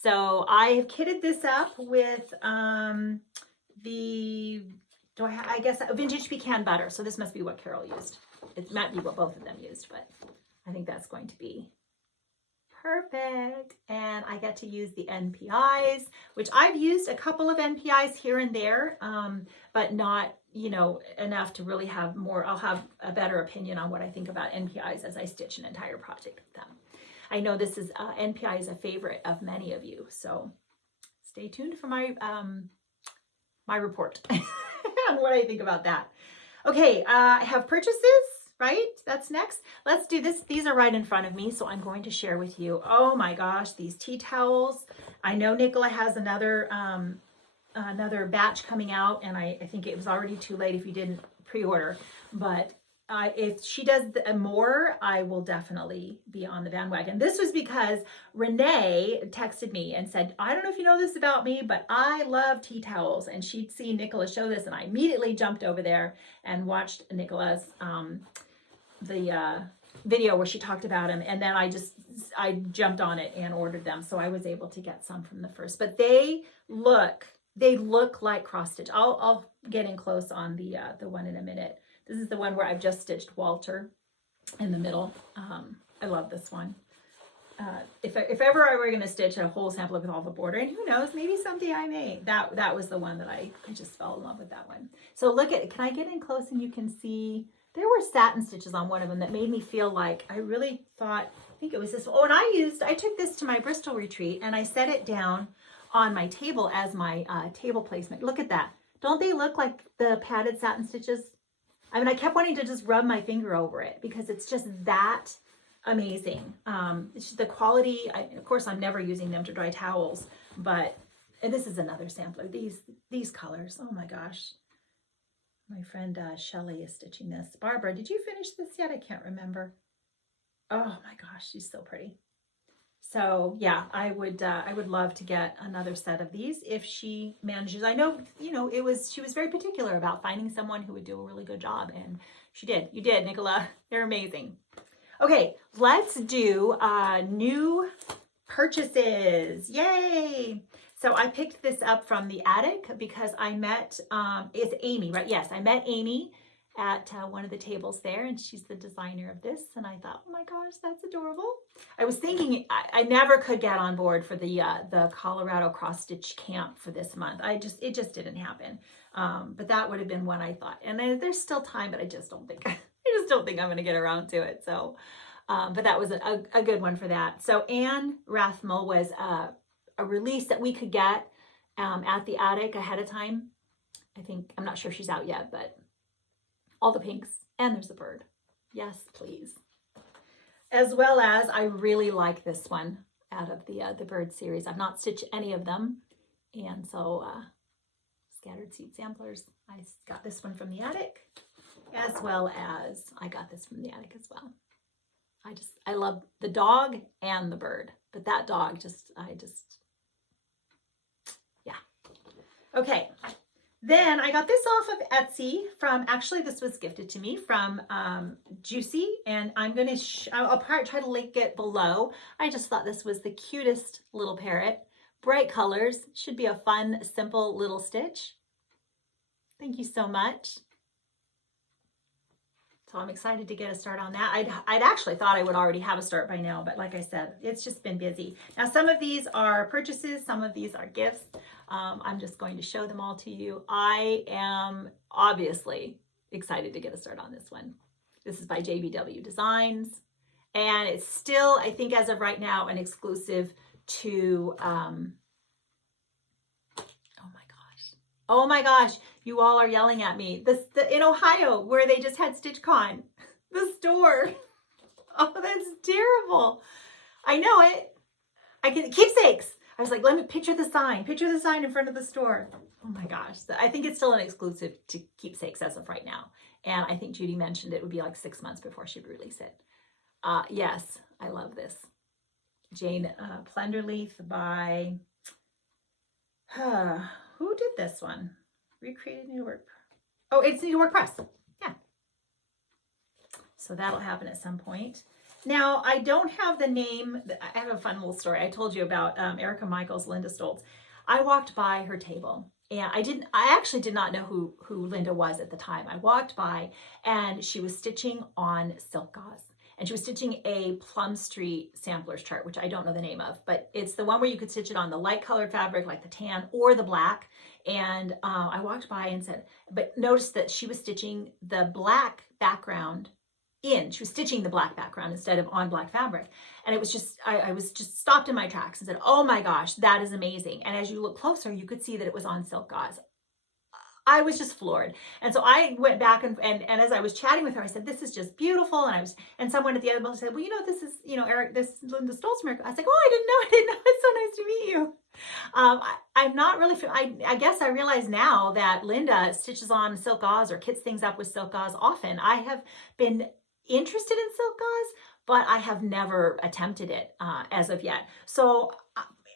So I have kitted this up with I guess vintage pecan butter. So this must be what Carol used. It might be what both of them used, but I think that's going to be perfect. And I get to use the NPIs, which I've used a couple of NPIs here and there, but not, enough to really have more. I'll have a better opinion on what I think about NPIs as I stitch an entire project with them. I know this is NPI is a favorite of many of you, so stay tuned for my my report on what I think about that. Okay, I have purchases. Right? That's next. Let's do this. These are right in front of me, so I'm going to share with you. Oh my gosh, these tea towels. I know Nicola has another batch coming out, and I think it was already too late if you didn't pre-order. But if she does more, I will definitely be on the bandwagon. This was because Renee texted me and said, I don't know if you know this about me, but I love tea towels. And she'd seen Nicola show this, and I immediately jumped over there and watched Nicola's the video where she talked about them, and then I jumped on it and ordered them, so I was able to get some from the first. But they look like cross stitch. I'll get in close on the one in a minute. This is the one where I've just stitched Walter in the middle. I love this one. if ever I were going to stitch a whole sample with all the border, and who knows, maybe someday I may. That was the one that I just fell in love with that one. So look at, can I get in close and you can see there were satin stitches on one of them that made me feel like I really thought, I think it was this one. Oh, and I took this to my Bristol retreat and I set it down on my table as my table placement. Look at that. Don't they look like the padded satin stitches? I mean, I kept wanting to just rub my finger over it because it's just that amazing. It's just the quality. Of course, I'm never using them to dry towels, but and this is another sampler. These colors. Oh my gosh. My friend Shelly is stitching this. Barbara, did you finish this yet? I can't remember. Oh my gosh, she's so pretty. So yeah, I would love to get another set of these if she manages. I know, she was very particular about finding someone who would do a really good job, and she did. You did, Nicola. They're amazing. Okay, let's do new purchases. Yay! So I picked this up from the attic because I met, it's Amy, right? Yes, I met Amy at one of the tables there, and she's the designer of this. And I thought, oh my gosh, that's adorable. I was thinking I never could get on board for the Colorado cross stitch camp for this month. It just didn't happen. But that would have been one I thought. And there's still time, but I just don't think I'm going to get around to it. So, but that was a good one for that. So Anne Rathmel was a release that we could get at the attic ahead of time. I'm not sure if she's out yet, but all the pinks, and there's a bird. Yes, please. As well as I really like this one out of the bird series. I've not stitched any of them, and so scattered seed samplers. I got this one from the attic, as well as I got this from the attic as well. I love the dog and the bird, but that dog yeah. Okay. Then I got this off of Etsy from, actually this was gifted to me from Juicy, and I'm going to, I'll try to link it below. I just thought this was the cutest little parrot. Bright colors, should be a fun, simple little stitch. Thank you so much. So I'm excited to get a start on that. I'd actually thought I would already have a start by now, but like I said, it's just been busy. Now, some of these are purchases, some of these are gifts. I'm just going to show them all to you. I am obviously excited to get a start on this one. This is by JBW Designs, and it's still, I think as of right now, an exclusive to, oh my gosh, you all are yelling at me. In Ohio, where they just had StitchCon, the store. Oh, that's terrible. I know it. I can, keepsakes. I was like, let me picture the sign in front of the store. Oh my gosh. I think it's still an exclusive to keepsakes as of right now. And I think Judy mentioned it would be like 6 months before she'd release it. Yes, I love this. Jane Plenderleaf by, who did this one? Recreated Needlework. Oh, it's Needlework Press. Yeah. So that'll happen at some point. Now, I don't have the name. I have a fun little story. I told you about Erica Michaels, Linda Stoltz. I walked by her table, and I actually did not know who Linda was at the time. I walked by, and she was stitching on silk gauze. And she was stitching a Plum Street sampler's chart, which I don't know the name of, but it's the one where you could stitch it on the light colored fabric, like the tan or the black. And I walked by and said, but noticed that she was stitching the black background she was stitching the black background instead of on black fabric. And it was just, I was just stopped in my tracks and said, oh my gosh, that is amazing. And as you look closer, you could see that it was on silk gauze. I was just floored. And so I went back and as I was chatting with her, I said, this is just beautiful. And someone at the other said, well, this is, Eric, this is Linda Stoltz. I was like, oh, I didn't know. It's so nice to meet you. I'm not really, I guess I realize now that Linda stitches on silk gauze or kits things up with silk gauze often. I have been interested in silk gauze, but I have never attempted it as of yet. So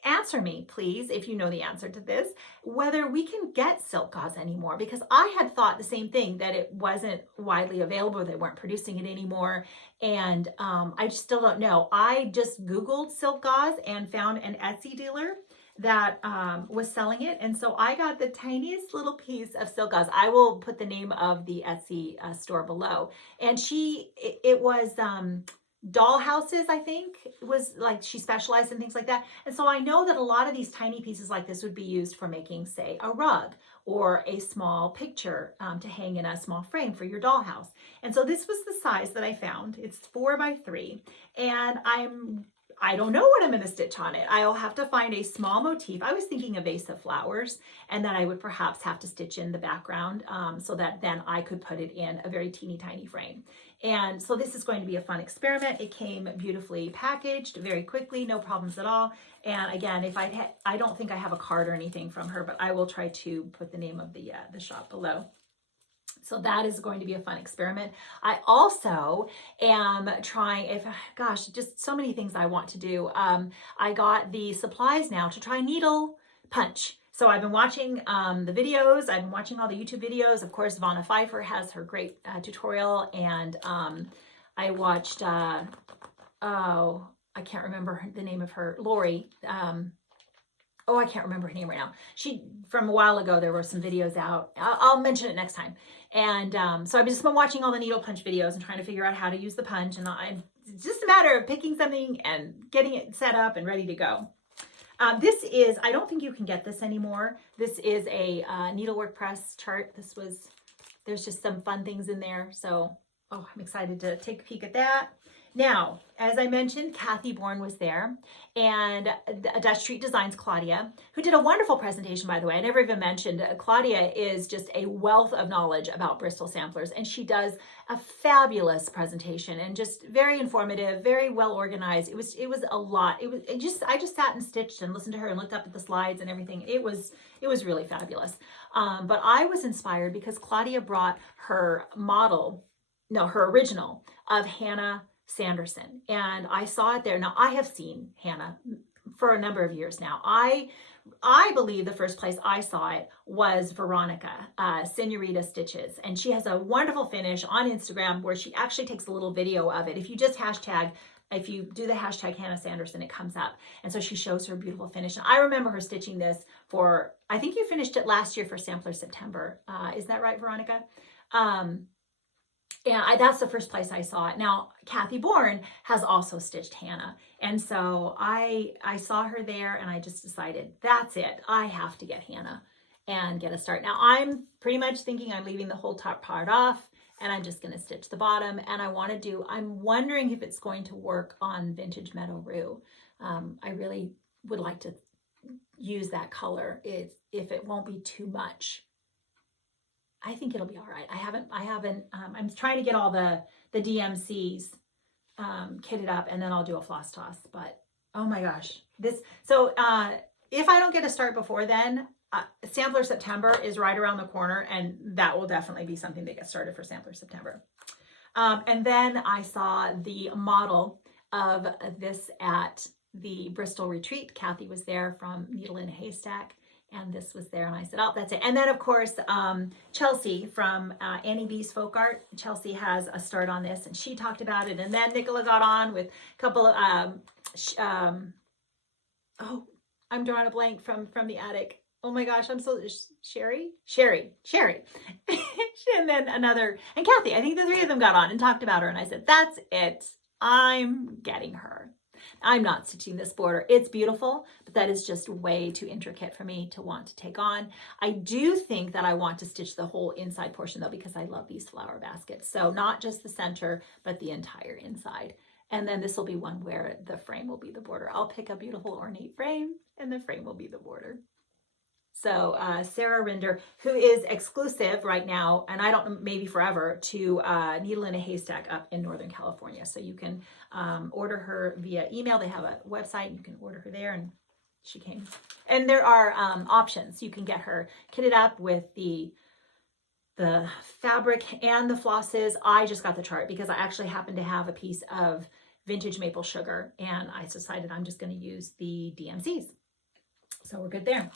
answer me, please, if you know the answer to this, whether we can get silk gauze anymore, because I had thought the same thing, that it wasn't widely available, they weren't producing it anymore, and I just still don't know. I just Googled silk gauze and found an Etsy dealer that was selling it, and so I got the tiniest little piece of silk gauze. I will put the name of the Etsy store below, and it was doll houses, I think. It was like she specialized in things like that. And so I know that a lot of these tiny pieces like this would be used for making, say, a rug or a small picture to hang in a small frame for your dollhouse. And so this was the size that I found. It's 4 by 3, and I don't know what I'm going to stitch on it. I'll have to find a small motif. I was thinking a vase of flowers, and then I would perhaps have to stitch in the background so that then I could put it in a very teeny tiny frame. And so this is going to be a fun experiment. It came beautifully packaged very quickly, no problems at all. And again, if I don't think I have a card or anything from her, but I will try to put the name of the shop below. So that is going to be a fun experiment. I also am trying, gosh, just so many things I want to do. I got the supplies now to try needle punch. So I've been watching the videos. I've been watching all the YouTube videos. Of course, Vanna Pfeiffer has her great tutorial. And I watched, I can't remember the name of her, Lori. I can't remember her name right now. From a while ago, there were some videos out. I'll mention it next time. And so I've just been watching all the needle punch videos and trying to figure out how to use the punch. And it's just a matter of picking something and getting it set up and ready to go. This is, I don't think you can get this anymore. This is a needlework press chart. There's just some fun things in there. So, I'm excited to take a peek at that. Now, as I mentioned, Kathy Bourne was there, and Dutch Street Designs Claudia, who did a wonderful presentation, by the way. I never even mentioned, Claudia is just a wealth of knowledge about Bristol samplers, and she does a fabulous presentation and just very informative, very well organized. It was a lot. I just sat and stitched and listened to her and looked up at the slides and everything. It was really fabulous. But I was inspired because Claudia brought her original of Hannah Sanderson, and I saw it there. Now, I have seen Hannah for a number of years now. I believe the first place I saw it was Veronica, Senorita Stitches, and she has a wonderful finish on Instagram where she actually takes a little video of it. If you do the hashtag Hannah Sanderson, it comes up. And so she shows her beautiful finish. And I remember her stitching this I think you finished it last year for Sampler September. Is that right, Veronica? And that's the first place I saw it. Now, Kathy Bourne has also stitched Hannah. And so I saw her there and I just decided, that's it. I have to get Hannah and get a start. Now, I'm pretty much thinking I'm leaving the whole top part off and I'm just going to stitch the bottom. And I'm wondering if it's going to work on Vintage Meadow Rue. I really would like to use that color if it won't be too much. I think it'll be all right. I'm trying to get all the DMCs kitted up, and then I'll do a floss toss. But oh my gosh, if I don't get a start before then, Sampler September is right around the corner, and that will definitely be something that gets started for Sampler September. And then I saw the model of this at the Bristol retreat. Kathy was there from Needle in a Haystack. And this was there, and I said, that's it. And then, of course, Chelsea from Annie B's Folk Art. Chelsea has a start on this, and she talked about it. And then Nicola got on with a couple of, I'm drawing a blank from the attic. Oh my gosh, I'm so, Sherry. And then and Kathy, I think the three of them got on and talked about her. And I said, that's it. I'm getting her. I'm not stitching this border. It's beautiful, but that is just way too intricate for me to want to take on. I do think that I want to stitch the whole inside portion though, because I love these flower baskets. So not just the center, but the entire inside. And then this will be one where the frame will be the border. I'll pick a beautiful ornate frame and the frame will be the border. So Sarah Rinder, who is exclusive right now, and I don't know, maybe forever, to Needle in a Haystack up in Northern California. So you can order her via email. They have a website, and you can order her there, and she came. And there are options. You can get her kitted up with the fabric and the flosses. I just got the chart because I actually happen to have a piece of vintage maple sugar, and I decided I'm just going to use the DMCs. So we're good there.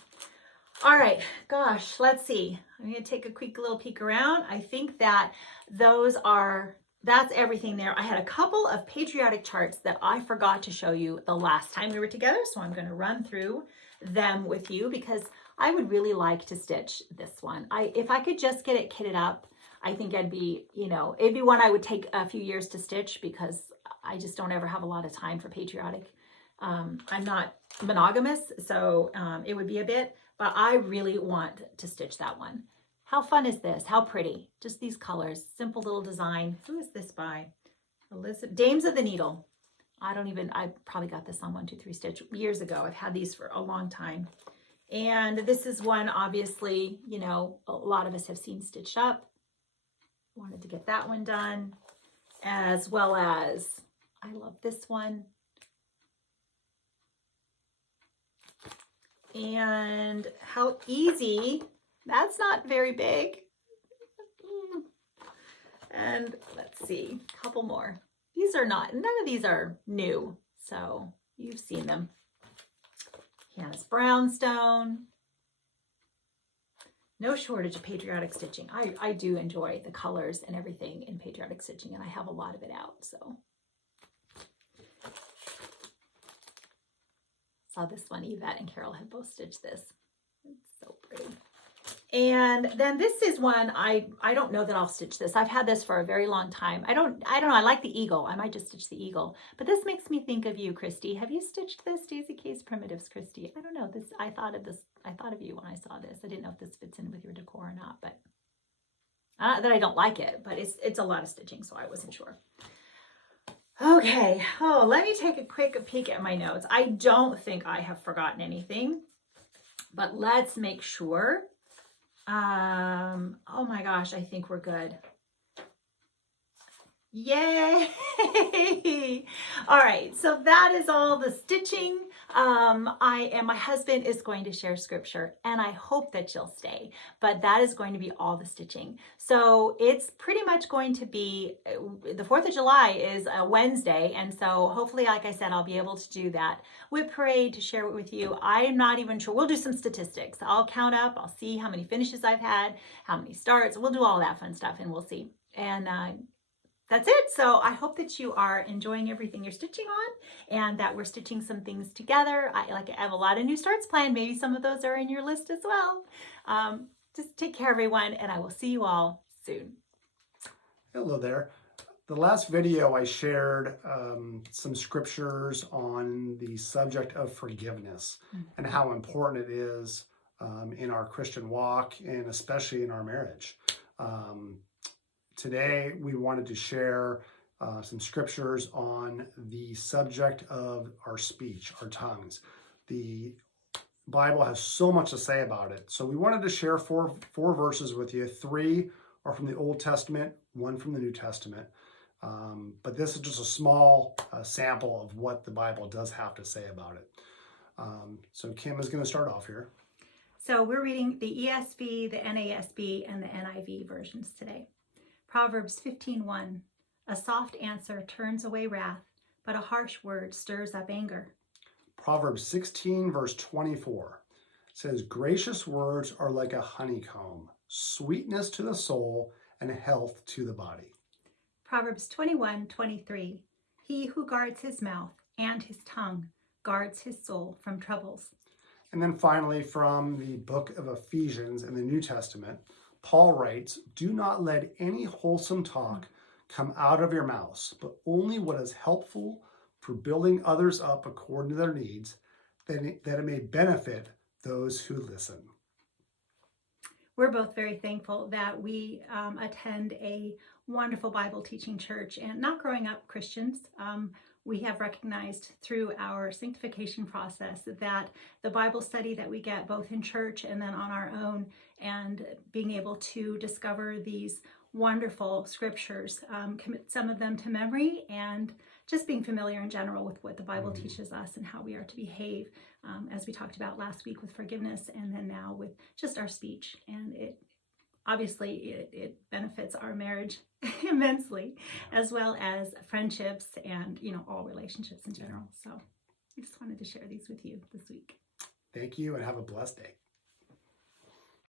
All right, gosh, let's see. I'm going to take a quick little peek around. I think that that's everything there. I had a couple of patriotic charts that I forgot to show you the last time we were together, so I'm going to run through them with you because I would really like to stitch this one. If I could just get it kitted up, I think it'd be one I would take a few years to stitch because I just don't ever have a lot of time for patriotic. I'm not monogamous, so it would be a bit, but I really want to stitch that one. How fun is this? How pretty. Just these colors, simple little design. Who is this by? Elizabeth, Dames of the Needle. I probably got this on 1, 2, 3 Stitch years ago. I've had these for a long time. And this is one, obviously, you know, a lot of us have seen stitched up. Wanted to get that one done, as well as, I love this one. And how easy, that's not very big. And let's see, a couple more. These are not, none of these are new, so you've seen them. Hannah's Brownstone. No shortage of patriotic stitching. I do enjoy the colors and everything in patriotic stitching, and I have a lot of it out, so. Saw this one, Yvette and Carol had both stitched this. It's so pretty. And then this is one, I don't know that I'll stitch this. I've had this for a very long time. I don't know, I like the eagle. I might just stitch the eagle. But this makes me think of you, Christy. Have you stitched this? Daisy K's Primitives, Christy. I don't know. I thought of you when I saw this. I didn't know if this fits in with your decor or not, but not that I don't like it, but it's a lot of stitching, so I wasn't sure. Okay, let me take a quick peek at my notes. I don't think I have forgotten anything, but let's make sure. Oh my gosh, I think we're good. Yay! All right, so that is all the stitching. My husband is going to share scripture, and I hope that you'll stay, but that is going to be all the stitching. So it's pretty much going to be, the 4th of July is a Wednesday, and so hopefully, like I said, I'll be able to do that whip parade to share it with you. I'm not even sure. We'll do some statistics. I'll count up. I'll see how many finishes I've had, how many starts. We'll do all that fun stuff, and we'll see. And that's it. So I hope that you are enjoying everything you're stitching on, and that we're stitching some things together. I have a lot of new starts planned. Maybe some of those are in your list as well. Just take care, everyone, and I will see you all soon. Hello there. The last video I shared some scriptures on the subject of forgiveness and how important it is in our Christian walk, and especially in our marriage. Today, we wanted to share some scriptures on the subject of our speech, our tongues. The Bible has so much to say about it. So we wanted to share four verses with you. 3 are from the Old Testament, 1 from the New Testament. But this is just a small sample of what the Bible does have to say about it. So Kim is going to start off here. So we're reading the ESV, the NASB, and the NIV versions today. Proverbs 15:1, a soft answer turns away wrath, but a harsh word stirs up anger. Proverbs 16, verse 24 says, gracious words are like a honeycomb, sweetness to the soul and health to the body. Proverbs 21:23, he who guards his mouth and his tongue guards his soul from troubles. And then finally, from the book of Ephesians in the New Testament, Paul writes, do not let any wholesome talk come out of your mouths, but only what is helpful for building others up according to their needs, that it may benefit those who listen. We're both very thankful that we attend a wonderful Bible teaching church, and not growing up Christians. We have recognized through our sanctification process that the Bible study that we get both in church and then on our own, and being able to discover these wonderful scriptures, commit some of them to memory, and just being familiar in general with what the Bible teaches us and how we are to behave, as we talked about last week with forgiveness, and then now with just our speech. And it benefits our marriage immensely, as well as friendships and, all relationships in general. So I just wanted to share these with you this week. Thank you, and have a blessed day.